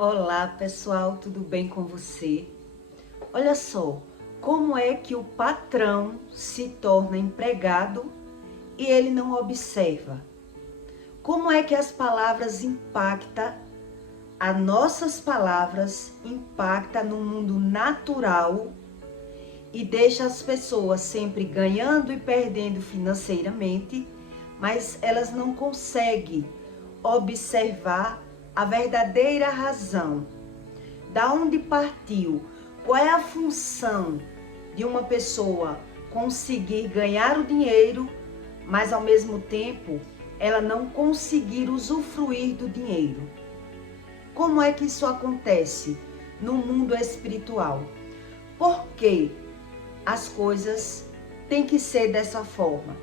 Olá pessoal, tudo bem com você? Olha só, como é que o patrão se torna empregado e ele não observa? Como é que as palavras impactam, as nossas palavras impactam no mundo natural e deixa as pessoas sempre ganhando e perdendo financeiramente, mas elas não conseguem observar a verdadeira razão. Da onde partiu? Qual é a função de uma pessoa conseguir ganhar o dinheiro, mas ao mesmo tempo ela não conseguir usufruir do dinheiro? Como é que isso acontece no mundo espiritual? Por que as coisas têm que ser dessa forma?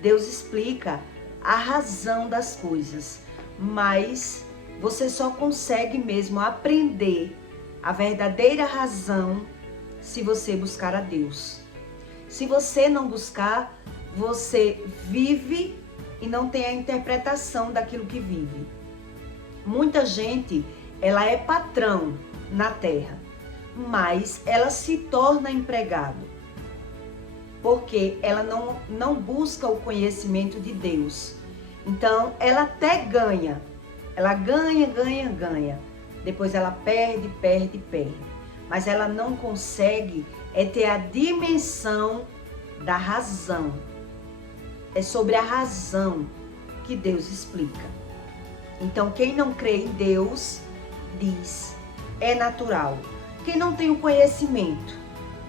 Deus explica a razão das coisas, mas você só consegue mesmo aprender a verdadeira razão se você buscar a Deus. Se você não buscar, você vive e não tem a interpretação daquilo que vive. Muita gente, ela é patrão na terra, mas ela se torna empregado, porque ela não busca o conhecimento de Deus. Então, ela até ganha. Ela ganha. Depois ela perde. Mas ela não consegue ter a dimensão da razão. É sobre a razão que Deus explica. Então, quem não crê em Deus, diz, é natural. Quem não tem o conhecimento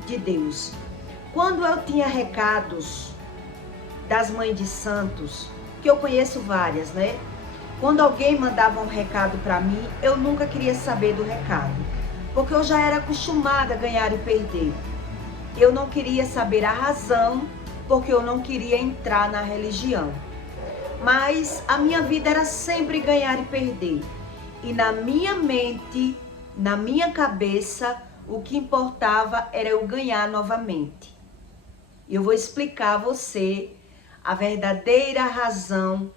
de Deus. Quando eu tinha recados das mães de santos, que eu conheço várias, né? Quando alguém mandava um recado para mim, eu nunca queria saber do recado, porque eu já era acostumada a ganhar e perder. Eu não queria saber a razão, porque eu não queria entrar na religião. Mas a minha vida era sempre ganhar e perder. E na minha mente, na minha cabeça, o que importava era eu ganhar novamente. E eu vou explicar a você a verdadeira razão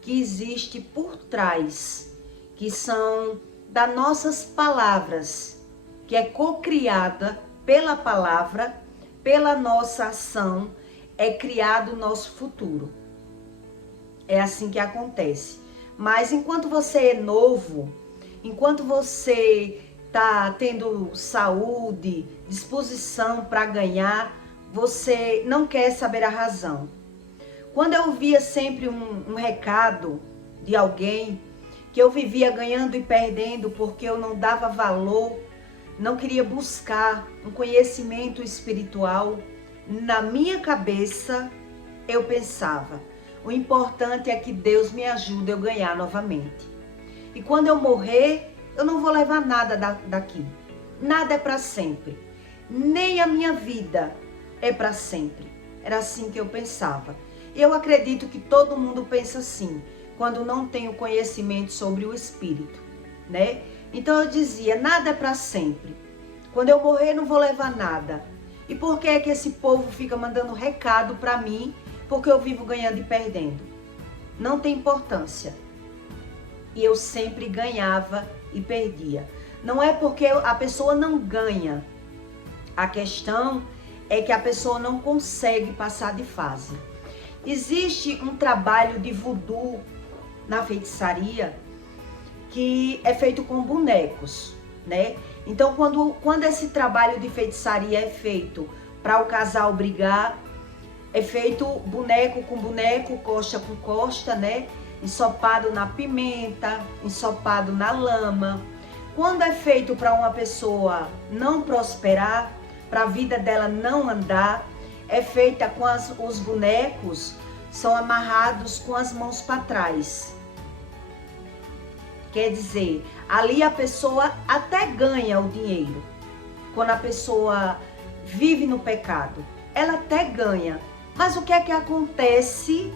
que existe por trás, que são das nossas palavras, que é cocriada pela palavra, pela nossa ação, é criado o nosso futuro. É assim que acontece. Mas enquanto você é novo, enquanto você está tendo saúde, disposição para ganhar, você não quer saber a razão. Quando eu via sempre um recado de alguém que eu vivia ganhando e perdendo porque eu não dava valor, não queria buscar um conhecimento espiritual, na minha cabeça eu pensava, o importante é que Deus me ajude a eu ganhar novamente. E quando eu morrer, eu não vou levar nada daqui. Nada é para sempre. Nem a minha vida é para sempre. Era assim que eu pensava. Eu acredito que todo mundo pensa assim, quando não tem o conhecimento sobre o espírito, né? Então eu dizia, nada é para sempre. Quando eu morrer, não vou levar nada. E por que é que esse povo fica mandando recado para mim, porque eu vivo ganhando e perdendo? Não tem importância. E eu sempre ganhava e perdia. Não é porque a pessoa não ganha. A questão é que a pessoa não consegue passar de fase. Existe um trabalho de voodoo na feitiçaria que é feito com bonecos, né? Então, quando esse trabalho de feitiçaria é feito para o casal brigar, é feito boneco com boneco, costa com costa, né? Ensopado na pimenta, ensopado na lama. Quando é feito para uma pessoa não prosperar, para a vida dela não andar, é feita com os bonecos, são amarrados com as mãos para trás. Quer dizer, ali a pessoa até ganha o dinheiro. Quando a pessoa vive no pecado, ela até ganha. Mas o que é que acontece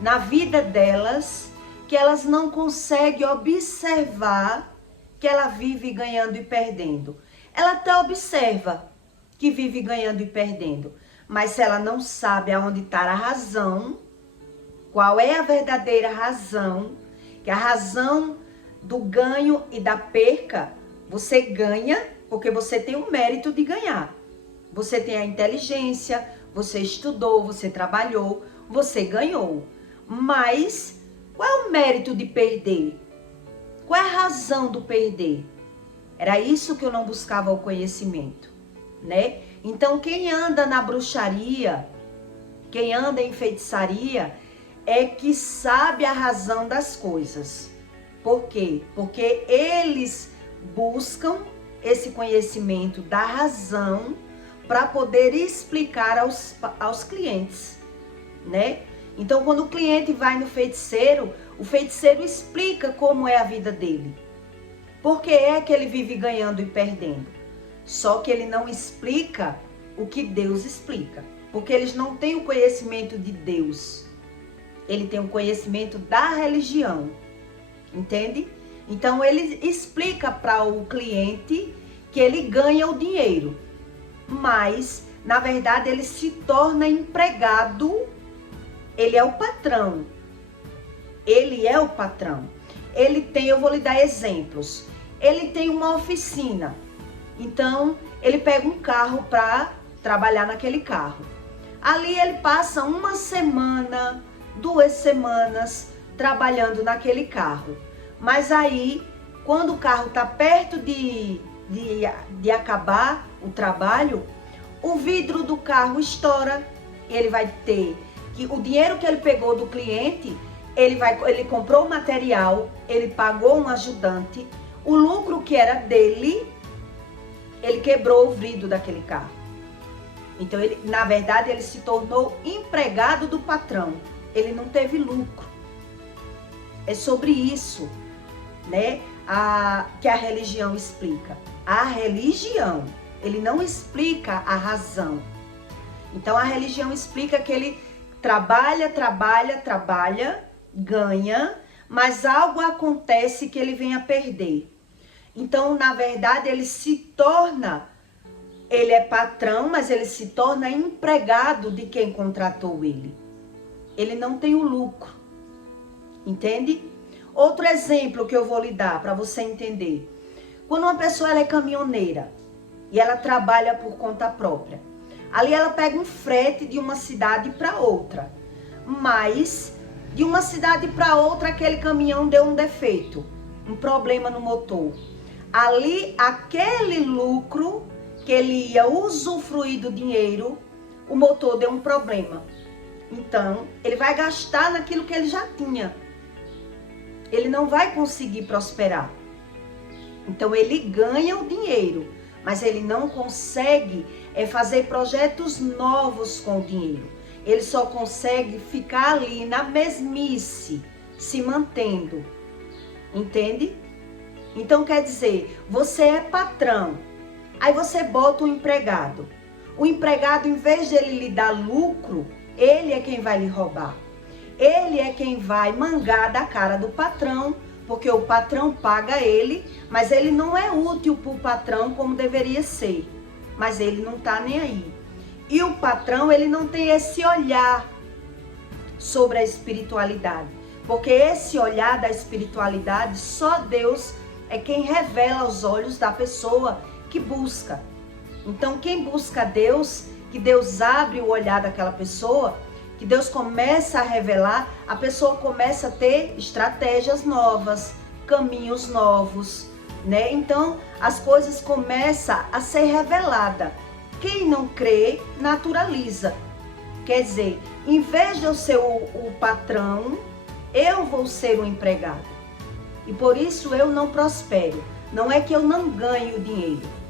na vida delas que elas não conseguem observar que ela vive ganhando e perdendo? Ela até observa que vive ganhando e perdendo. Mas se ela não sabe aonde está a razão, qual é a verdadeira razão, que a razão do ganho e da perca, você ganha porque você tem o mérito de ganhar. Você tem a inteligência, você estudou, você trabalhou, você ganhou. Mas qual é o mérito de perder? Qual é a razão do perder? Era isso que eu não buscava o conhecimento, né? Então quem anda na bruxaria, quem anda em feitiçaria, é que sabe a razão das coisas. Por quê? Porque eles buscam esse conhecimento da razão para poder explicar aos clientes, né? Então, quando o cliente vai no feiticeiro, o feiticeiro explica como é a vida dele. Por que é que ele vive ganhando e perdendo? Só que ele não explica o que Deus explica. Porque eles não têm o conhecimento de Deus. Ele tem o conhecimento da religião. Entende? Então, ele explica para o cliente que ele ganha o dinheiro. Mas, na verdade, ele se torna empregado. Ele é o patrão. Ele é o patrão. Ele tem, eu vou lhe dar exemplos. Ele tem uma oficina. Então, ele pega um carro para trabalhar naquele carro. Ali ele passa uma semana, 2 semanas trabalhando naquele carro. Mas aí, quando o carro está perto de acabar o trabalho, o vidro do carro estoura. Ele vai ter que o dinheiro que ele pegou do cliente, ele comprou o material, ele pagou um ajudante, o lucro que era dele, ele quebrou o vidro daquele carro. Então, na verdade, ele se tornou empregado do patrão. Ele não teve lucro. É sobre isso, né, que a religião explica. A religião, ele não explica a razão. Então, a religião explica que ele trabalha, ganha, mas algo acontece que ele vem a perder. Então, na verdade, ele é patrão, mas ele se torna empregado de quem contratou ele. Ele não tem o lucro. Entende? Outro exemplo que eu vou lhe dar para você entender. Quando uma pessoa ela é caminhoneira e ela trabalha por conta própria, ali ela pega um frete de uma cidade para outra. Mas de uma cidade para outra aquele caminhão deu um defeito, um problema no motor. Ali aquele lucro que ele ia usufruir do dinheiro, o motor deu um problema. Então, ele vai gastar naquilo que ele já tinha. Ele não vai conseguir prosperar. Então, ele ganha o dinheiro, mas ele não consegue fazer projetos novos com o dinheiro. Ele só consegue ficar ali na mesmice, se mantendo. Entende? Então, quer dizer, você é patrão. Aí você bota o empregado. O empregado, em vez de ele lhe dar lucro, ele é quem vai lhe roubar. Ele é quem vai mangar da cara do patrão, porque o patrão paga ele, mas ele não é útil para o patrão como deveria ser. Mas ele não está nem aí. E o patrão, ele não tem esse olhar sobre a espiritualidade. Porque esse olhar da espiritualidade, só Deus é quem revela aos olhos da pessoa que busca. Então, quem busca Deus, que Deus abre o olhar daquela pessoa, que Deus começa a revelar, a pessoa começa a ter estratégias novas, caminhos novos, né? Então, as coisas começam a ser reveladas. Quem não crê, naturaliza. Quer dizer, em vez de eu ser o patrão, eu vou ser o empregado. E por isso eu não prospero. Não é que eu não ganho dinheiro.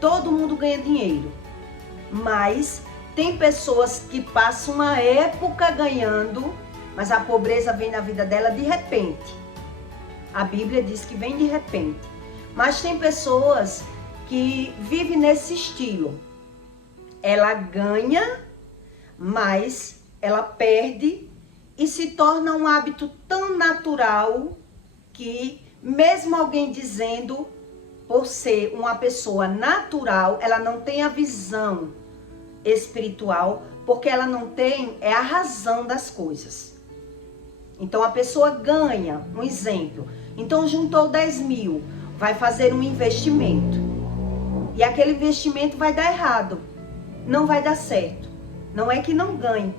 Todo mundo ganha dinheiro. Mas tem pessoas que passam uma época ganhando, mas a pobreza vem na vida dela de repente. A Bíblia diz que vem de repente. Mas tem pessoas que vivem nesse estilo. Ela ganha, mas ela perde e se torna um hábito tão natural que mesmo alguém dizendo, por ser uma pessoa natural, ela não tem a visão espiritual, porque ela não tem a razão das coisas. Então a pessoa ganha, um exemplo, Então juntou 10 mil, vai fazer um investimento. E aquele investimento vai dar errado, não vai dar certo. Não é que não ganhe,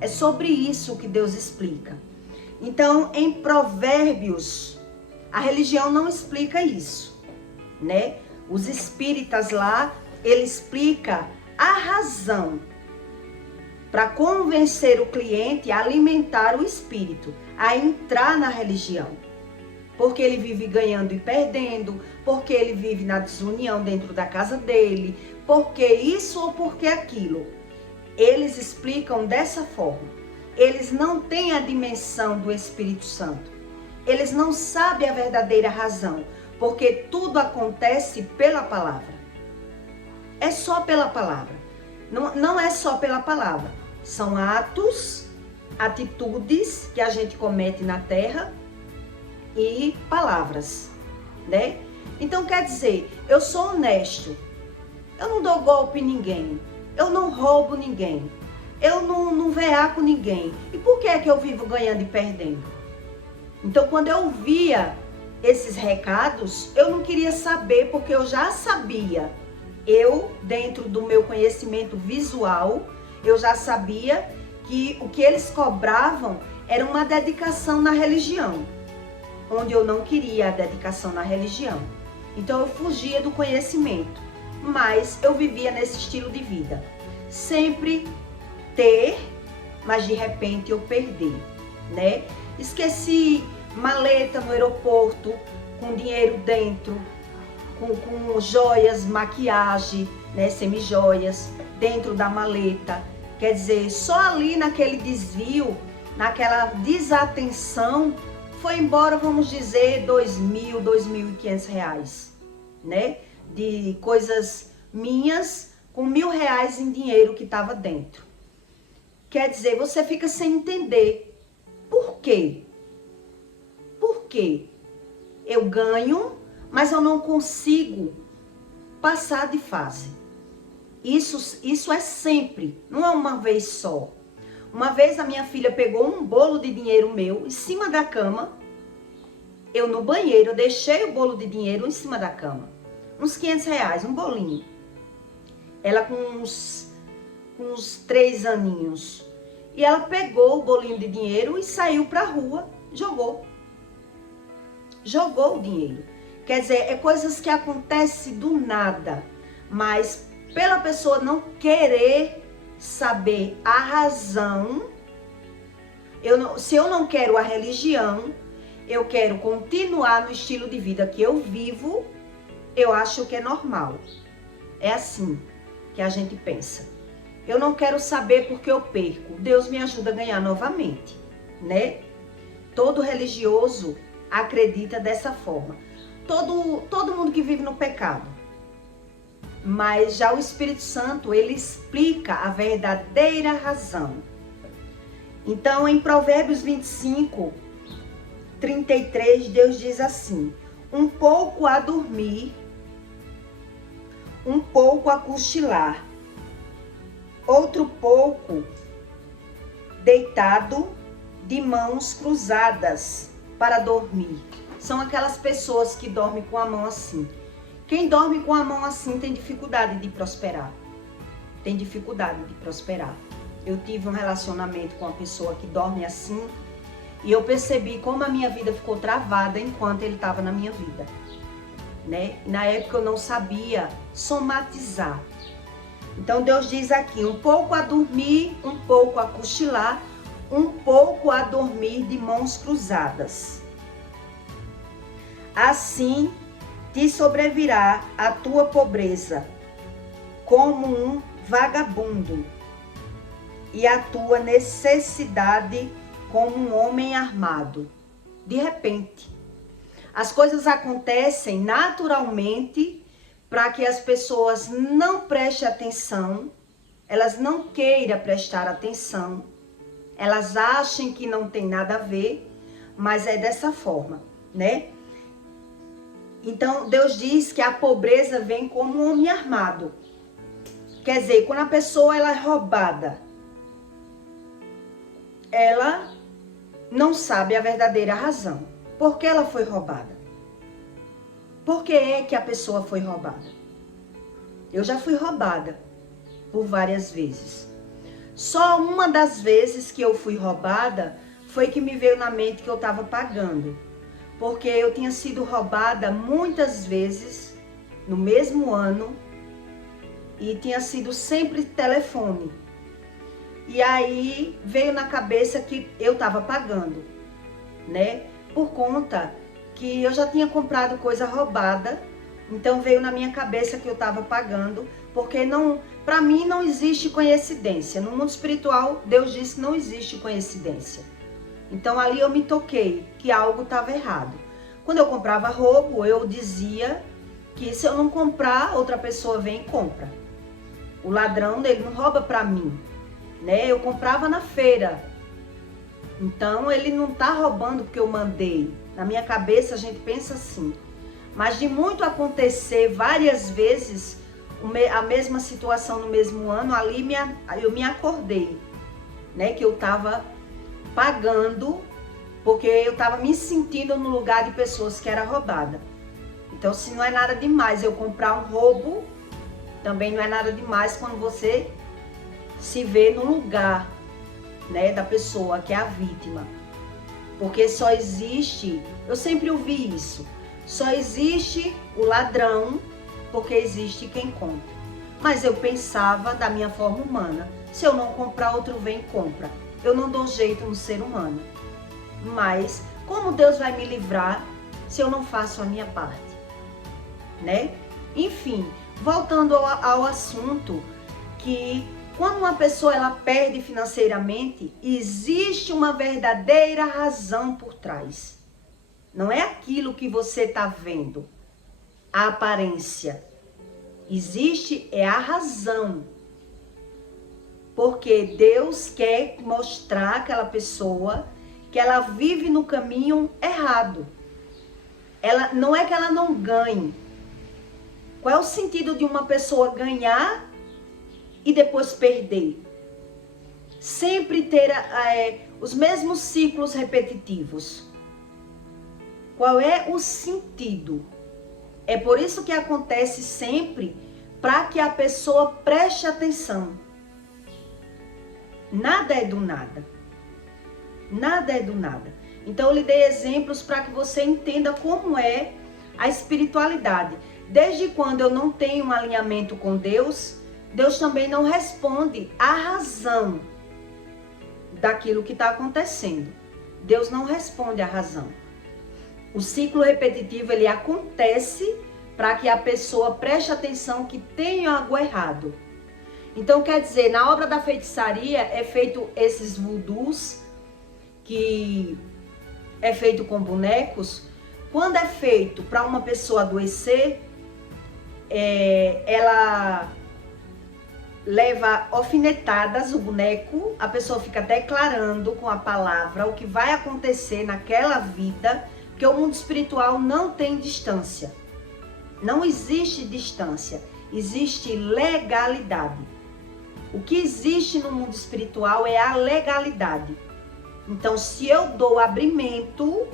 é sobre isso que Deus explica. Então, em Provérbios, a religião não explica isso, né? Os espíritas lá, ele explica a razão para convencer o cliente a alimentar o espírito, a entrar na religião. Porque ele vive ganhando e perdendo, porque ele vive na desunião dentro da casa dele, porque isso ou porque aquilo. Eles explicam dessa forma. Eles não têm a dimensão do Espírito Santo. Eles não sabem a verdadeira razão, porque tudo acontece pela palavra. É só pela palavra. Não é só pela palavra. São atos, atitudes que a gente comete na terra e palavras, né? Então quer dizer, eu sou honesto, eu não dou golpe em ninguém, eu não roubo ninguém, eu não veaco ninguém. E por que é que eu vivo ganhando e perdendo? Então quando eu via esses recados, eu não queria saber, porque eu já sabia. Eu, dentro do meu conhecimento visual, eu já sabia que o que eles cobravam era uma dedicação na religião, onde eu não queria a dedicação na religião. Então eu fugia do conhecimento, mas eu vivia nesse estilo de vida. Sempre ter, mas de repente eu perder, né? Esqueci maleta no aeroporto, com dinheiro dentro, com joias, maquiagem, né, semijoias dentro da maleta. Quer dizer, só ali naquele desvio, naquela desatenção, foi embora, vamos dizer, R$2.000, R$2.500, né? De coisas minhas com R$1.000 em dinheiro que estava dentro. Quer dizer, você fica sem entender. Por quê? Por quê? Eu ganho, mas eu não consigo passar de fase. Isso é sempre, não é uma vez só. Uma vez a minha filha pegou um bolo de dinheiro meu em cima da cama. Eu no banheiro, eu deixei o bolo de dinheiro em cima da cama. Uns R$500, um bolinho. Ela com uns 3 aninhos. E ela pegou o bolinho de dinheiro e saiu pra rua, jogou. Jogou o dinheiro. Quer dizer, é coisas que acontecem do nada. Mas pela pessoa não querer saber a razão, se eu não quero a religião, eu quero continuar no estilo de vida que eu vivo, eu acho que é normal. É assim que a gente pensa. Eu não quero saber porque eu perco. Deus me ajuda a ganhar novamente, né? Todo religioso acredita dessa forma. Todo mundo que vive no pecado. Mas já o Espírito Santo, ele explica a verdadeira razão. Então, em Provérbios 25, 33, Deus diz assim: um pouco a dormir, um pouco a cochilar, outro pouco deitado de mãos cruzadas para dormir. São aquelas pessoas que dormem com a mão assim. Quem dorme com a mão assim tem dificuldade de prosperar. Tem dificuldade de prosperar. Eu tive um relacionamento com uma pessoa que dorme assim e eu percebi como a minha vida ficou travada enquanto ele estava na minha vida, né? Na época eu não sabia somatizar. Então Deus diz aqui, um pouco a dormir, um pouco a cochilar, um pouco a dormir de mãos cruzadas. Assim te sobrevirá a tua pobreza como um vagabundo e a tua necessidade como um homem armado. De repente, as coisas acontecem naturalmente para que as pessoas não prestem atenção, elas não queiram prestar atenção, elas achem que não tem nada a ver, mas é dessa forma, né? Então, Deus diz que a pobreza vem como um homem armado. Quer dizer, quando a pessoa ela é roubada, ela não sabe a verdadeira razão. Por que ela foi roubada? Por que é que a pessoa foi roubada? Eu já fui roubada por várias vezes. Só uma das vezes que eu fui roubada foi que me veio na mente que eu estava pagando. Porque eu tinha sido roubada muitas vezes no mesmo ano e tinha sido sempre telefone. E aí veio na cabeça que eu estava pagando, né? Por conta que eu já tinha comprado coisa roubada, então veio na minha cabeça que eu estava pagando, porque não, para mim não existe coincidência. No mundo espiritual, Deus diz que não existe coincidência. Então ali eu me toquei que algo estava errado. Quando eu comprava roubo, eu dizia que se eu não comprar, outra pessoa vem e compra. O ladrão, ele não rouba para mim, né? Eu comprava na feira. Então ele não tá roubando porque eu mandei. Na minha cabeça a gente pensa assim. Mas de muito acontecer várias vezes a mesma situação no mesmo ano, ali eu me acordei, né? Que eu tava pagando porque eu tava me sentindo no lugar de pessoas que era roubada. Então, se não é nada demais eu comprar um roubo, também não é nada demais quando você se vê no lugar, né, da pessoa que é a vítima. Porque só existe, eu sempre ouvi isso, só existe o ladrão porque existe quem compra. Mas eu pensava da minha forma humana, se eu não comprar, outro vem e compra. Eu não dou jeito no ser humano. Mas como Deus vai me livrar se eu não faço a minha parte, né? Enfim, voltando ao assunto, que quando uma pessoa ela perde financeiramente, existe uma verdadeira razão por trás. Não é aquilo que você está vendo, a aparência. Existe a razão. Porque Deus quer mostrar àquela pessoa que ela vive no caminho errado. Ela, não é que ela não ganhe. Qual é o sentido de uma pessoa ganhar e depois perder? Sempre ter os mesmos ciclos repetitivos. Qual é o sentido? É por isso que acontece sempre, para que a pessoa preste atenção. Nada é do nada. Nada é do nada. Então eu lhe dei exemplos para que você entenda como é a espiritualidade. Desde quando eu não tenho um alinhamento com Deus, Deus também não responde à razão daquilo que está acontecendo. Deus não responde à razão. O ciclo repetitivo, ele acontece para que a pessoa preste atenção que tem algo errado. Então, quer dizer, na obra da feitiçaria é feito esses voodoos, que é feito com bonecos. Quando é feito para uma pessoa adoecer, ela leva alfinetadas o boneco, a pessoa fica declarando com a palavra o que vai acontecer naquela vida, porque o mundo espiritual não tem distância. Não existe distância, existe legalidade. O que existe no mundo espiritual é a legalidade. Então, se eu dou abrimento,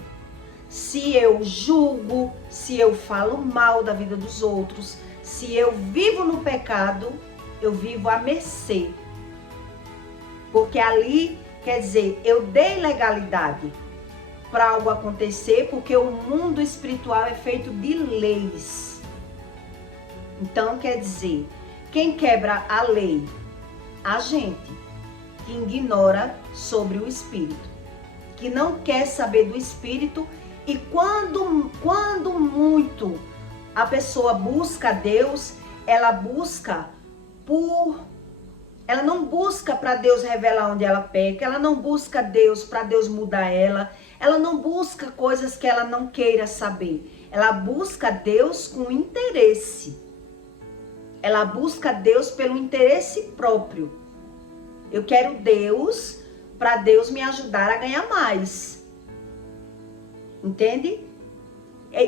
se eu julgo, se eu falo mal da vida dos outros, se eu vivo no pecado, eu vivo à mercê. Porque ali, quer dizer, eu dei legalidade para algo acontecer, porque o mundo espiritual é feito de leis. Então, quer dizer, quem quebra a lei? A gente que ignora sobre o espírito, que não quer saber do espírito, e quando muito a pessoa busca Deus, ela não busca para Deus revelar onde ela peca, ela não busca Deus para Deus mudar ela não busca coisas que ela não queira saber, ela busca Deus com interesse. Ela busca Deus pelo interesse próprio. Eu quero Deus para Deus me ajudar a ganhar mais. Entende?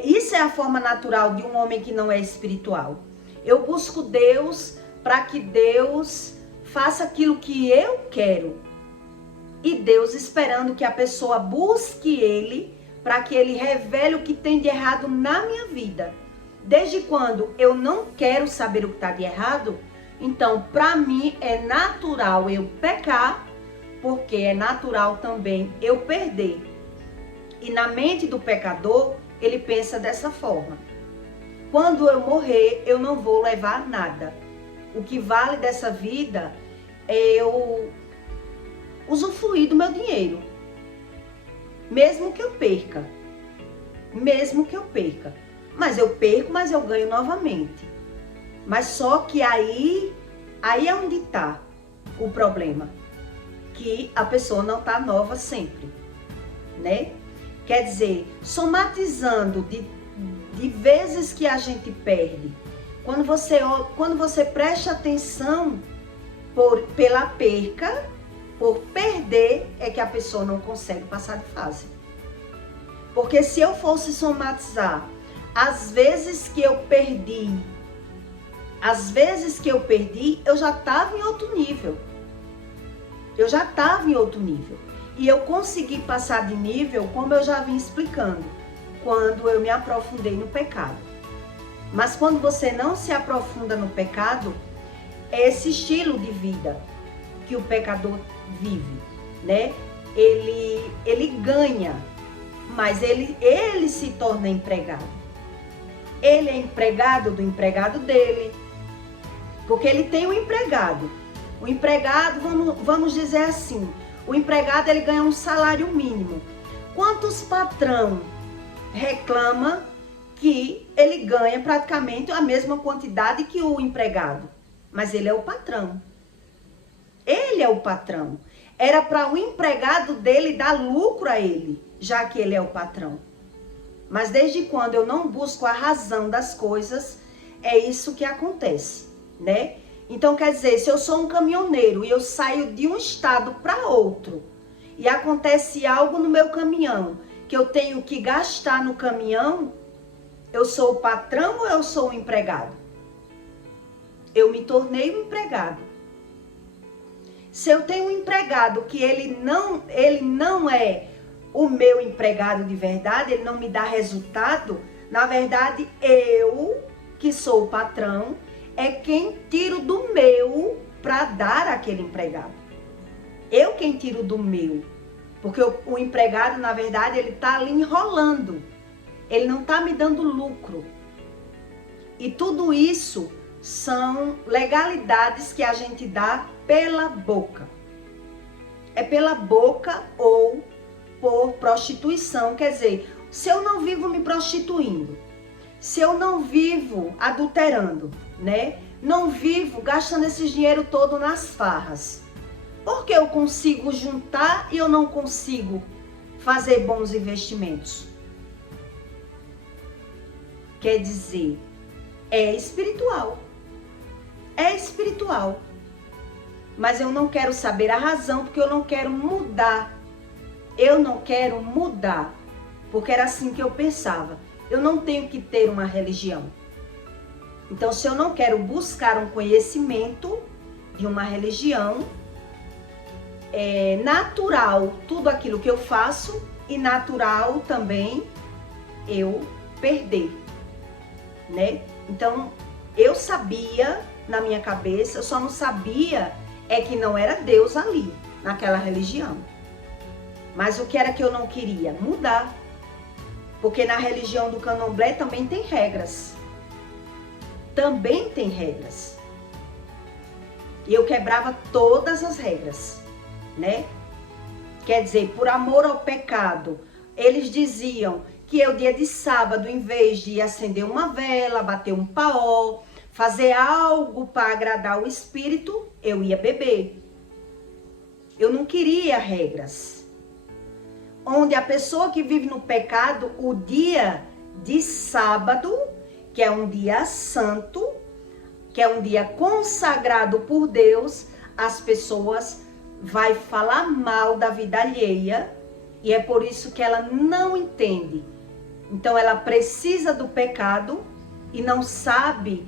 Isso é a forma natural de um homem que não é espiritual. Eu busco Deus para que Deus faça aquilo que eu quero. E Deus esperando que a pessoa busque Ele para que ele revele o que tem de errado na minha vida. Desde quando eu não quero saber o que está de errado, então para mim é natural eu pecar, porque é natural também eu perder. E na mente do pecador, ele pensa dessa forma: quando eu morrer, eu não vou levar nada. O que vale dessa vida é eu usufruir do meu dinheiro. Mesmo que eu perca. Mesmo que eu perca. Mas eu perco, mas eu ganho novamente. Mas só que aí é onde está o problema. Que a pessoa não está nova sempre, né? Quer dizer, somatizando de vezes que a gente perde. Quando você presta atenção pela perca, por perder, é que a pessoa não consegue passar de fase. Porque se eu fosse somatizar as vezes que eu perdi, eu já estava em outro nível. E eu consegui passar de nível, como eu já vim explicando, quando eu me aprofundei no pecado. Mas quando você não se aprofunda no pecado, é esse estilo de vida que o pecador vive, né? Ele ganha, mas ele se torna empregado. Ele é empregado do empregado dele, porque ele tem um empregado. O empregado, vamos dizer assim, o empregado ele ganha um salário mínimo. Quantos patrão reclama que ele ganha praticamente a mesma quantidade que o empregado? Mas ele é o patrão. Ele é o patrão. Era para o empregado dele dar lucro a ele, já que ele é o patrão. Mas desde quando eu não busco a razão das coisas, é isso que acontece, né? Então, quer dizer, se eu sou um caminhoneiro e eu saio de um estado para outro e acontece algo no meu caminhão que eu tenho que gastar no caminhão, eu sou o patrão ou eu sou o empregado? Eu me tornei um empregado. Se eu tenho um empregado que ele não é o meu empregado de verdade, ele não me dá resultado, na verdade, eu, que sou o patrão, é quem tiro do meu para dar àquele empregado. Eu quem tiro do meu. Porque o empregado, na verdade, ele está ali enrolando. Ele não está me dando lucro. E tudo isso são legalidades que a gente dá pela boca. É pela boca ou por prostituição. Quer dizer, se eu não vivo me prostituindo, se eu não vivo adulterando, né? Não vivo gastando esse dinheiro todo nas farras. Porque eu consigo juntar e eu não consigo fazer bons investimentos. Quer dizer, é espiritual. É espiritual. Mas eu não quero saber a razão, porque eu não quero mudar. Eu não quero mudar. Porque era assim que eu pensava. Eu não tenho que ter uma religião. Então, se eu não quero buscar um conhecimento de uma religião, é natural tudo aquilo que eu faço e natural também eu perder, né? Então, eu sabia na minha cabeça, eu só não sabia é que não era Deus ali, naquela religião. Mas o que era que eu não queria? Mudar. Porque na religião do Candomblé também tem regras. Também tem regras. E eu quebrava todas as regras, né? Quer dizer, por amor ao pecado, eles diziam que eu, dia de sábado, em vez de acender uma vela, bater um paó, fazer algo para agradar o espírito, eu ia beber. Eu não queria regras. Onde a pessoa que vive no pecado, o dia de sábado, que é um dia santo, que é um dia consagrado por Deus, as pessoas vai falar mal da vida alheia e é por isso que ela não entende. Então ela precisa do pecado e não sabe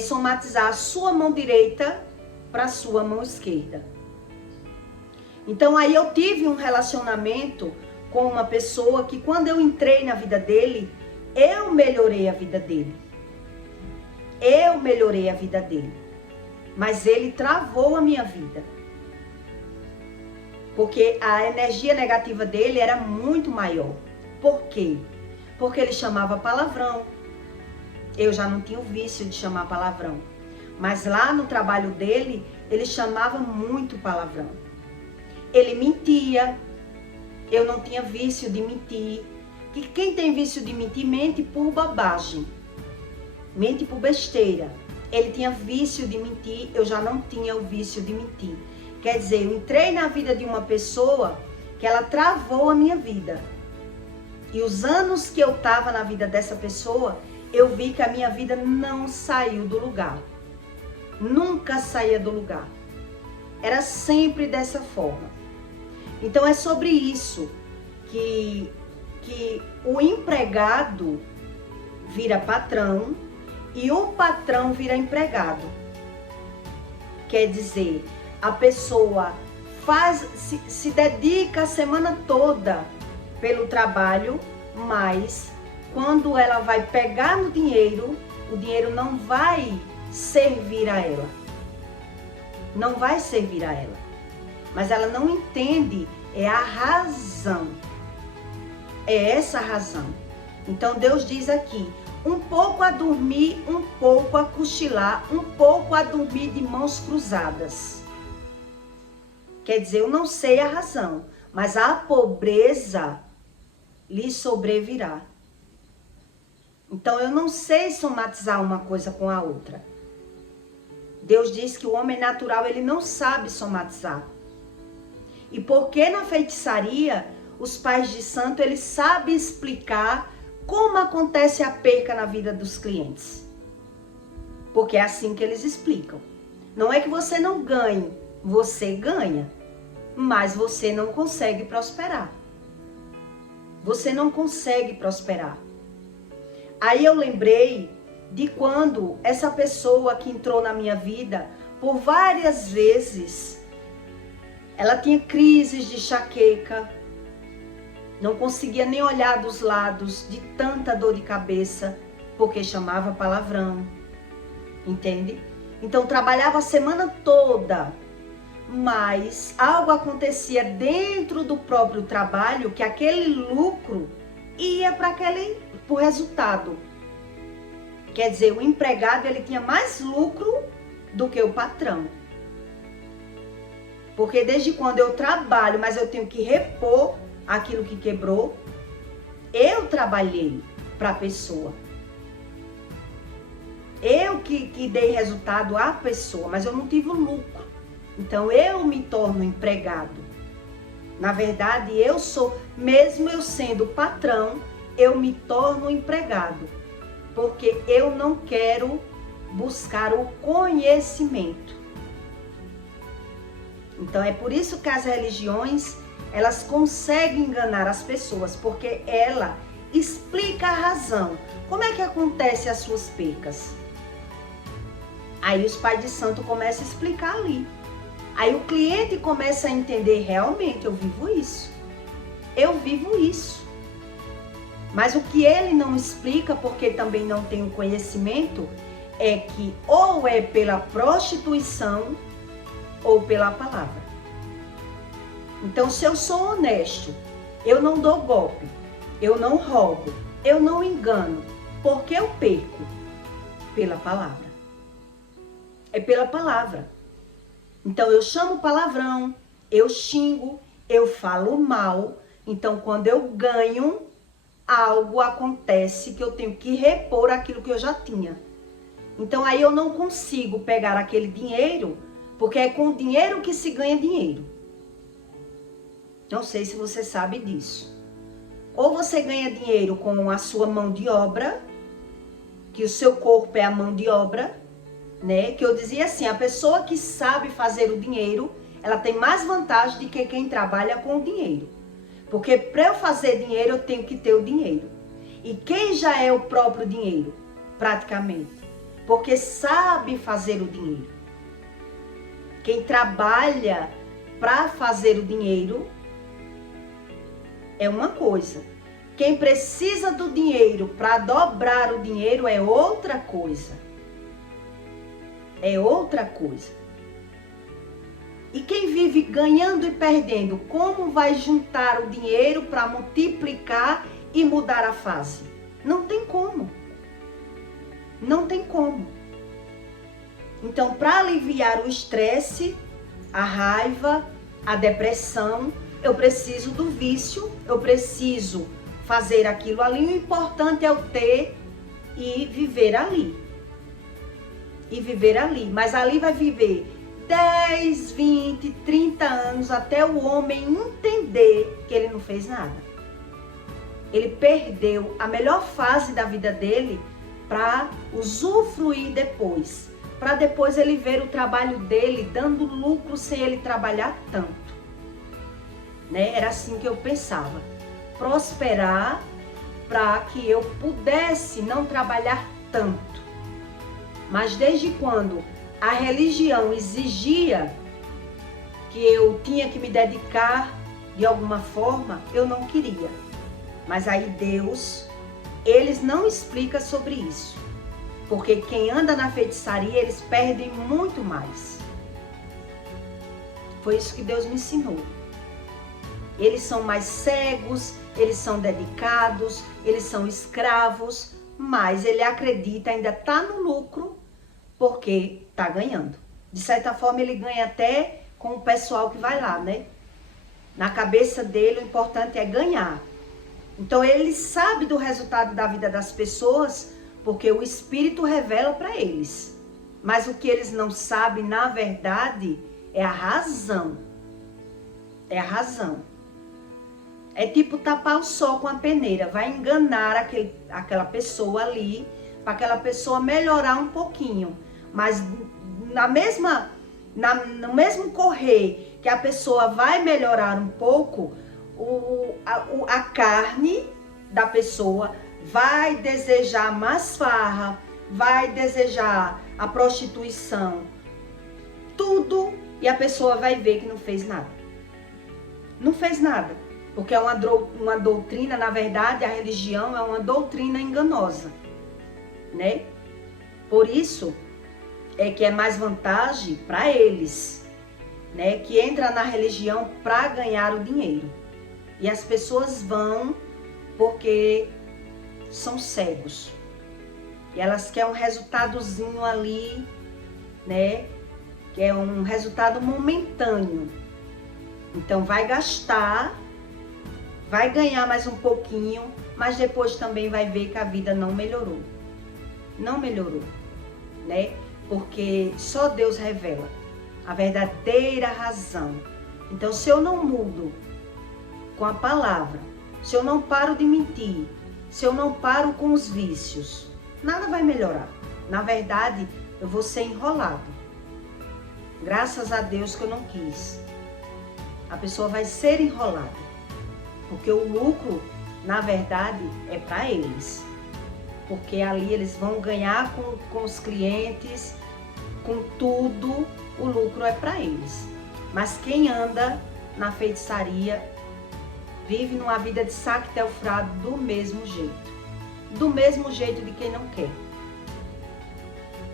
somatizar a sua mão direita para a sua mão esquerda. Então aí eu tive um relacionamento com uma pessoa que quando eu entrei na vida dele, eu melhorei a vida dele. Eu melhorei a vida dele. Mas ele travou a minha vida. Porque a energia negativa dele era muito maior. Por quê? Porque ele chamava palavrão. Eu já não tinha o vício de chamar palavrão. Mas lá no trabalho dele, ele chamava muito palavrão. Ele mentia. Eu não tinha vício de mentir. Que quem tem vício de mentir, mente por bobagem. Mente por besteira. Ele tinha vício de mentir, eu já não tinha o vício de mentir. Quer dizer, eu entrei na vida de uma pessoa que ela travou a minha vida. E os anos que eu estava na vida dessa pessoa, eu vi que a minha vida não saiu do lugar. Nunca saía do lugar. Era sempre dessa forma. Então é sobre isso que o empregado vira patrão e o patrão vira empregado. Quer dizer, a pessoa se dedica a semana toda pelo trabalho, mas quando ela vai pegar no dinheiro, o dinheiro não vai servir a ela. Não vai servir a ela. Mas ela não entende, é a razão. É essa a razão. Então Deus diz aqui, um pouco a dormir, um pouco a cochilar, um pouco a dormir de mãos cruzadas. Quer dizer, eu não sei a razão, mas a pobreza lhe sobrevirá. Então eu não sei somatizar uma coisa com a outra. Deus diz que o homem natural, ele não sabe somatizar. E porque na feitiçaria, os pais de santo, eles sabem explicar como acontece a perca na vida dos clientes. Porque é assim que eles explicam. Não é que você não ganhe, você ganha, mas você não consegue prosperar. Você não consegue prosperar. Aí eu lembrei de quando essa pessoa que entrou na minha vida, por várias vezes, ela tinha crises de enxaqueca, não conseguia nem olhar dos lados de tanta dor de cabeça, porque chamava palavrão, entende? Então trabalhava a semana toda, mas algo acontecia dentro do próprio trabalho que aquele lucro ia para o resultado. Quer dizer, o empregado, ele tinha mais lucro do que o patrão. Porque desde quando eu trabalho, mas eu tenho que repor aquilo que quebrou, eu trabalhei para a pessoa. Eu que dei resultado à pessoa, mas eu não tive o lucro. Então eu me torno empregado. Na verdade, eu sou, mesmo eu sendo patrão, eu me torno empregado. Porque eu não quero buscar o conhecimento. Então é por isso que as religiões, elas conseguem enganar as pessoas, porque ela explica a razão. Como é que acontece as suas percas? Aí os pais de santo começam a explicar ali. Aí o cliente começa a entender, realmente, eu vivo isso. Eu vivo isso. Mas o que ele não explica, porque também não tem o conhecimento, é que ou é pela prostituição ou pela palavra. Então, se eu sou honesto, eu não dou golpe, eu não roubo, eu não engano, porque eu perco? Pela palavra. É pela palavra. Então, eu chamo palavrão, eu xingo, eu falo mal. Então, quando eu ganho, algo acontece que eu tenho que repor aquilo que eu já tinha. Então, aí eu não consigo pegar aquele dinheiro, porque é com o dinheiro que se ganha dinheiro. Não sei se você sabe disso. Ou você ganha dinheiro com a sua mão de obra, que o seu corpo é a mão de obra, né? Que eu dizia assim, a pessoa que sabe fazer o dinheiro, ela tem mais vantagem do que quem trabalha com o dinheiro. Porque para eu fazer dinheiro, eu tenho que ter o dinheiro. E quem já é o próprio dinheiro? Praticamente. Porque sabe fazer o dinheiro. Quem trabalha para fazer o dinheiro é uma coisa. Quem precisa do dinheiro para dobrar o dinheiro é outra coisa. É outra coisa. E quem vive ganhando e perdendo, como vai juntar o dinheiro para multiplicar e mudar a fase? Não tem como. Não tem como. Então, para aliviar o estresse, a raiva, a depressão, eu preciso do vício, eu preciso fazer aquilo ali. O importante é eu ter e viver ali. E viver ali. Mas ali vai viver 10, 20, 30 anos até o homem entender que ele não fez nada. Ele perdeu a melhor fase da vida dele para usufruir depois. Para depois ele ver o trabalho dele dando lucro sem ele trabalhar tanto. Né? Era assim que eu pensava. Prosperar para que eu pudesse não trabalhar tanto. Mas desde quando a religião exigia que eu tinha que me dedicar de alguma forma, eu não queria. Mas aí Deus, eles não explicam sobre isso. Porque quem anda na feitiçaria, eles perdem muito mais. Foi isso que Deus me ensinou. Eles são mais cegos, eles são dedicados, eles são escravos, mas ele acredita, ainda está no lucro, porque está ganhando. De certa forma, ele ganha até com o pessoal que vai lá, né? Na cabeça dele, o importante é ganhar. Então, ele sabe do resultado da vida das pessoas, porque o Espírito revela para eles. Mas o que eles não sabem, na verdade, é a razão. É a razão. É tipo tapar o sol com a peneira. Vai enganar aquela pessoa ali, para aquela pessoa melhorar um pouquinho. Mas no mesmo correr que a pessoa vai melhorar um pouco, a carne da pessoa vai desejar mais farra, vai desejar a prostituição, tudo, e a pessoa vai ver que não fez nada. Não fez nada, porque é uma doutrina, na verdade, a religião é uma doutrina enganosa, né? Por isso é que é mais vantagem para eles, né? Que entra na religião para ganhar o dinheiro. E as pessoas vão porque são cegos. E elas querem um resultadozinho ali, né? Que é um resultado momentâneo. Então vai gastar, vai ganhar mais um pouquinho, mas depois também vai ver que a vida não melhorou. Não melhorou, né? Porque só Deus revela a verdadeira razão. Então, se eu não mudo com a palavra, se eu não paro de mentir, se eu não paro com os vícios, nada vai melhorar. Na verdade, eu vou ser enrolado. Graças a Deus que eu não quis. A pessoa vai ser enrolada. Porque o lucro, na verdade, é para eles. Porque ali eles vão ganhar com os clientes, com tudo, o lucro é para eles. Mas quem anda na feitiçaria vive numa vida de saque-tel-frado do mesmo jeito. Do mesmo jeito de quem não quer.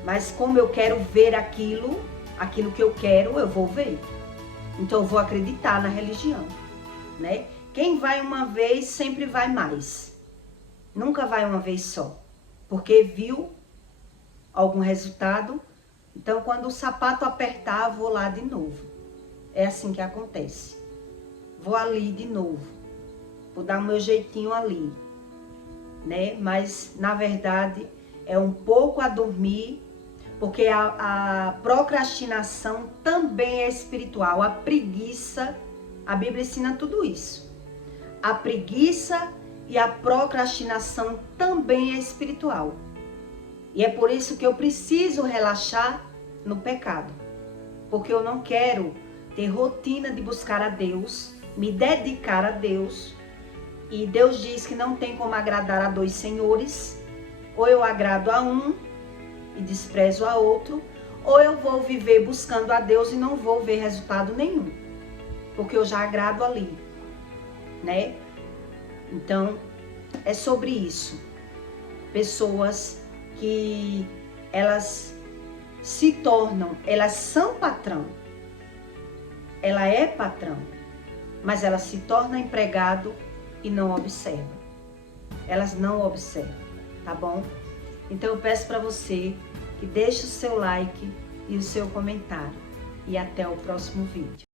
Mas como eu quero ver aquilo que eu quero, eu vou ver. Então eu vou acreditar na religião, né? Quem vai uma vez sempre vai mais. Nunca vai uma vez só. Porque viu algum resultado. Então quando o sapato apertar, vou lá de novo. É assim que acontece. Vou ali de novo. Vou dar o meu jeitinho ali, né? Mas na verdade é um pouco a dormir, porque a procrastinação também é espiritual. A preguiça, a Bíblia ensina tudo isso. A preguiça e a procrastinação também é espiritual. E é por isso que eu preciso relaxar no pecado. Porque eu não quero ter rotina de buscar a Deus, me dedicar a Deus. E Deus diz que não tem como agradar a dois senhores. Ou eu agrado a um e desprezo a outro, ou eu vou viver buscando a Deus e não vou ver resultado nenhum. Porque eu já agrado ali, né? Então, é sobre isso. Pessoas que elas se tornam, elas são patrão. Ela é patrão, mas ela se torna empregado e não observa. Elas não observam, tá bom? Então eu peço para você que deixe o seu like e o seu comentário. E até o próximo vídeo.